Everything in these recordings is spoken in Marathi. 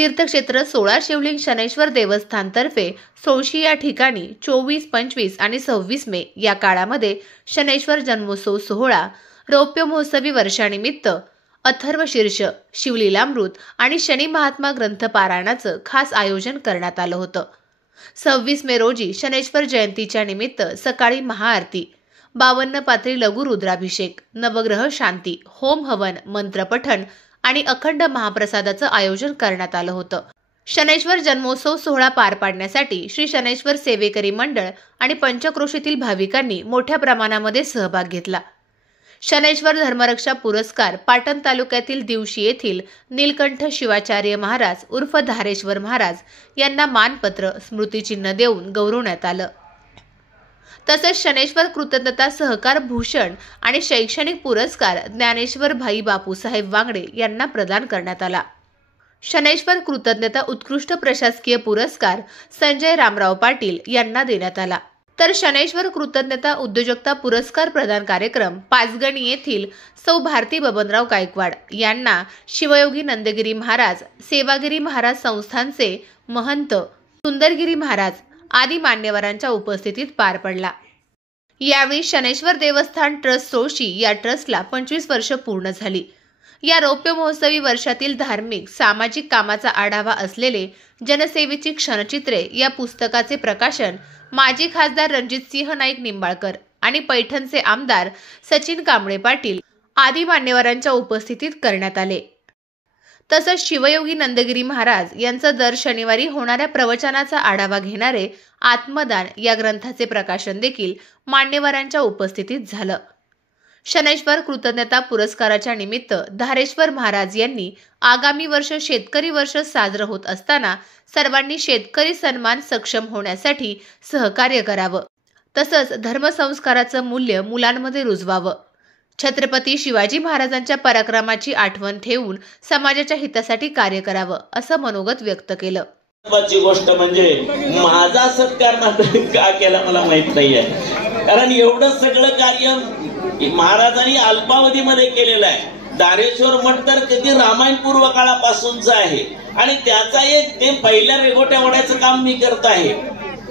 तीर्थक्षेत्र 16 शिवलिंग शनैश्वर देवस्थानतर्फे सोळशी या ठिकाणी 24, 25 आणि 26 मे या काळामध्ये शनैश्वर जन्मोत्सव सोहळा, रौप्य महोत्सवी वर्षानिमित्त अथर्व शीर्ष, शिवलीलामृत आणि शनी महात्मा ग्रंथ पारायणाचं खास आयोजन करण्यात आलं होतं। 26 मे रोजी शनैश्वर जयंतीच्या निमित्त सकाळी महाआरती, 52 पात्री लघु रुद्राभिषेक, नवग्रह शांती, होम हवन, मंत्रपठण आणि अखंड महाप्रसादाचं आयोजन करण्यात आलं होतं। शनैश्वर जन्मोत्सव सोहळा पार पाडण्यासाठी श्री शनैश्वर सेवेकरी मंडळ आणि पंचक्रोशीतील भाविकांनी मोठ्या प्रमाणामध्ये सहभाग घेतला। शनैश्वर धर्मरक्षा पुरस्कार पाटण तालुक्यातील दिवशी येथील नीलकंठ शिवाचार्य महाराज उर्फ धारेश्वर महाराज यांना मानपत्र, स्मृतिचिन्ह देऊन गौरवण्यात आलं। तसेच शनैश्वर कृतज्ञता सहकार भूषण आणि शैक्षणिक पुरस्कार ज्ञानेश्वर भाई बापूसाहेब वांगडे यांना प्रदान करण्यात आला। शनैश्वर कृतज्ञता उत्कृष्ट प्रशासकीय पुरस्कार संजय रामराव पाटील यांना देण्यात आला। तर शनैश्वर कृतज्ञता उद्योजकता पुरस्कार प्रदान कार्यक्रम पाचगणी येथील सौ भारती बबनराव गायकवाड यांना शिवयोगी नंदगिरी महाराज, सेवागिरी महाराज संस्थानचे महंत सुंदरगिरी महाराज आदी मान्यवरांच्या उपस्थितीत पार पडला। यावेळी शनैश्वर देवस्थान ट्रस्ट सोळशी या ट्रस्टला 25 वर्ष पूर्ण झाली। या रौप्य महोत्सवी वर्षातील धार्मिक सामाजिक कामाचा आढावा असलेले जनसेवेची क्षणचित्रे या पुस्तकाचे प्रकाशन माजी खासदार रणजितसिंह नाईक निंबाळकर आणि पैठणचे आमदार सचिन कांबळे पाटील आदी मान्यवरांच्या उपस्थितीत करण्यात आले। तसंच शिवयोगी नंदगिरी महाराज यांचं दर शनिवारी होणाऱ्या प्रवचनाचा आढावा घेणारे आत्मदान या ग्रंथाचे प्रकाशन देखील मान्यवरांच्या उपस्थितीत झालं। शनैश्वर कृतज्ञता पुरस्काराच्या निमित्त धारेश्वर महाराज यांनी आगामी वर्ष शेतकरी वर्ष साजरं होत असताना सर्वांनी शेतकरी सन्मान सक्षम होण्यासाठी सहकार्य करावं, तसंच धर्मसंस्काराचं मूल्य मुलांमध्ये रुजवावं, छत्रपती शिवाजी महाराजांच्या पराक्रमाची आठवण ठेवून समाजाच्या हितासाठी कार्य करावं असं मनोगत व्यक्त केलं। महत्त्वाची गोष्ट म्हणजे माझा सत्कार मात्र का केला मला माहित नाहीये, कारण एवढं सगळं कार्य महाराजांनी अल्पावधीमध्ये केलेलं आहे। धारेश्वर मठ तर किती रामायण पूर्व काळापासूनचं आहे आणि त्याचा एक ते पहिल्या रेघोट्या ओढ्याचं काम मी करत आहे,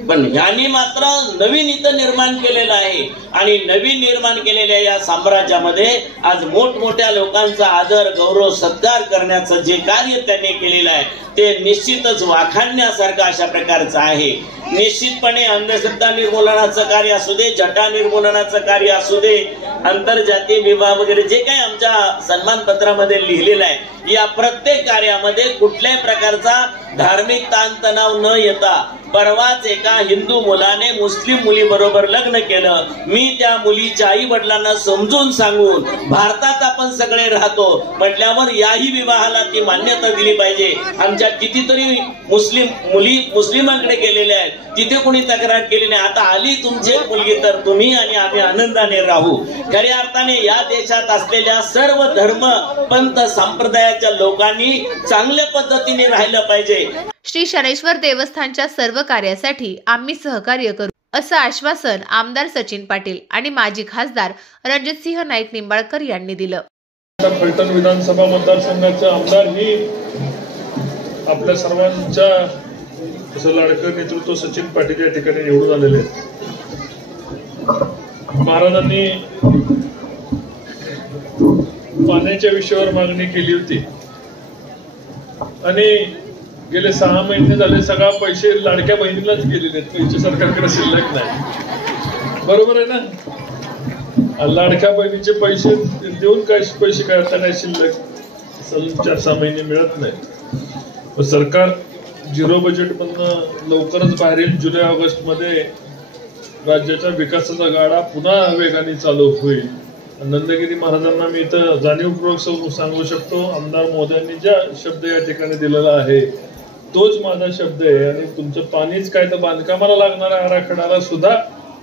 पण यांनी मात्र नवीन इथं निर्माण केलेलं आहे आणि नवीन निर्माण केलेल्या या साम्राज्यामध्ये आज मोठमोठ्या लोकांचा आदर गौरव सत्कार करण्याचं जे कार्य त्यांनी केलेलं आहे ते निश्चितच वाखाणण्यासारखं अशा प्रकारचं आहे। निश्चितपणे अंधश्रद्धा निर्मूलनाचं कार्य असू दे, जटा निर्मूलनाचं कार्य असू दे, आंतरजातीय विवाह वगैरे जे काही आमच्या सन्मान पत्रामध्ये लिहिलेलं आहे, या प्रत्येक कार्यामध्ये कुठल्याही प्रकारचा धार्मिक ताणतणाव न येता परवाच एका हिंदू मुलाने मुस्लिम मुली बरोबर लग्न केलं। मी त्या मुलीच्या आई वडिलांना समजून सांगून भारतात आपण सगळे राहतो म्हटल्यावर याही विवाहाला ती मान्यता दिली पाहिजे। आमच्या कितीतरी मुस्लिम मुली मुस्लिमांकडे गेलेल्या आहेत, तिथे कोणी तक्रार केली नाही। आता आली तुमची मुलगी तर तुम्ही आणि आम्ही आनंदाने राहू। खऱ्या अर्थाने या देशात असलेल्या सर्व धर्म पंथ संप्रदायाच्या लोकांनी चांगल्या पद्धतीने राहिलं पाहिजे। श्री शनैश्वर देवस्थानच्या सर्व कार्यासाठी आम्ही सहकार्य करू असं आश्वासन आमदार सचिन पाटील आणि माजी खासदार रणजितसिंह नाईक निंबाळकर यांनी दिलं। फलटण विधानसभा मतदारसंघाचे आमदार ही आपल्या सर्वांच्या लाडकं नेतृत्व सचिन पाटील या ठिकाणी निवडून आलेले आहेत। महाराजांनी पाण्याच्या विषयावर मागणी केली होती आणि गेले 6 महिने झाले सगळा पैसे लाडक्या बहिणीलाच गेलेले आहेत, पैसे सरकारकडे शिल्लक नाही। बरोबर आहे ना? लाडक्या बहिणीचे पैसे देऊन काय पैसे काढता नाही, शिल्लक 4-6 महिने मिळत नाही। सरकार झिरो बजेट मधनं लवकरच बाहेर येईल। जुलै ऑगस्ट मध्ये राज्याच्या विकासाचा गाडा पुन्हा वेगाने चालू होईल। नंदगिरी महाराजांना मी इथं जाणीवपूर्वक सांगू शकतो, आमदार महोदयांनी ज्या शब्द या ठिकाणी दिलेला आहे तोच माझा शब्द आहे आणि तुमचं पाणीच काय तर बांधकामाला लागणाऱ्या आराखड्याला सुद्धा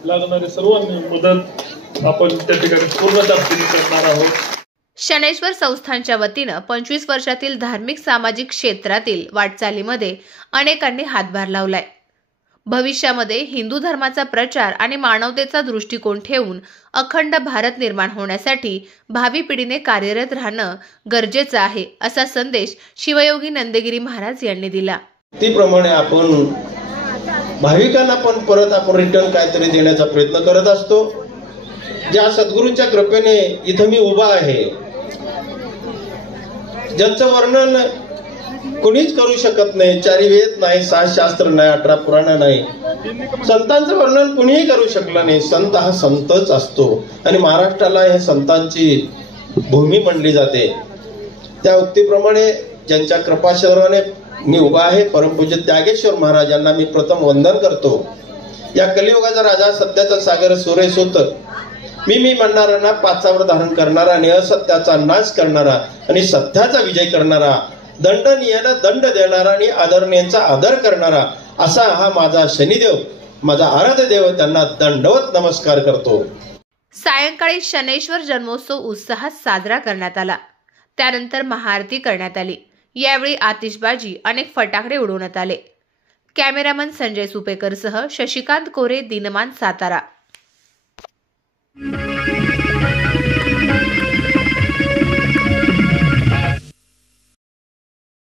लागणारी सर्व मदत आपण त्या ठिकाणी पूर्ण ताकदीने करणार आहोत। शनैश्वर संस्थानच्या वतीनं 25 वर्षातील धार्मिक सामाजिक क्षेत्रातील वाटचालीमध्ये अनेकांनी हातभार लावलाय। भविष्यामध्ये हिंदू धर्माचा प्रचार आणि मानवतेचा दृष्टिकोन ठेवून अखंड भारत निर्माण होण्यासाठी भावी पिढीने कार्यरत राहणं गरजेचं आहे, असा संदेश शिवयोगी नंदगिरी महाराज यांनी दिला. त्याप्रमाणे आपण भाविकांना पण परत आपण रिटर्न काहीतरी देण्याचा प्रयत्न करत असतो. ज्या सद्गुरूंच्या कृपेने इथं मी उभा आहे, ज्यांचं वर्णन कोणीच करू शकत नाही. 4 वेद नाही, 6 शास्त्र नाही, 18 पुराण नाही. संतांचं वर्णन कोणीही करू शकलं नाही. संत हा संतच असतो आणि महाराष्ट्राला हे संतांची भूमी म्हणली जाते. त्या उक्तीप्रमाणे ज्यांच्या कृपाश्रमाने मी उभा आहे, परमपूज्य त्यागेश्वर महाराजांना मी प्रथम वंदन करतो. या कलियुगाचा राजा, सत्याचा सागर, सूर्यसूत, मी म्हणणाऱ्यांना पाचावर धारण करणारा आणि असत्याचा नाश करणारा आणि सत्याचा विजय करणारा, दंडनीयाला दंड देणारा आणि आदरणीयांचा आदर करणारा, असा हा माझा शनिदेव, माझा आराध्य देव, त्यांना दंडवत नमस्कार करतो. सायंकाळी शनैश्वर जन्मोत्सव उत्साहात साजरा करण्यात आला. त्यानंतर महाआरती करण्यात आली. यावेळी आतिषबाजी, अनेक फटाकडे उडवण्यात आले. कॅमेरामन संजय सुपेकरसह शशिकांत कोरे, दिनमान, सातारा.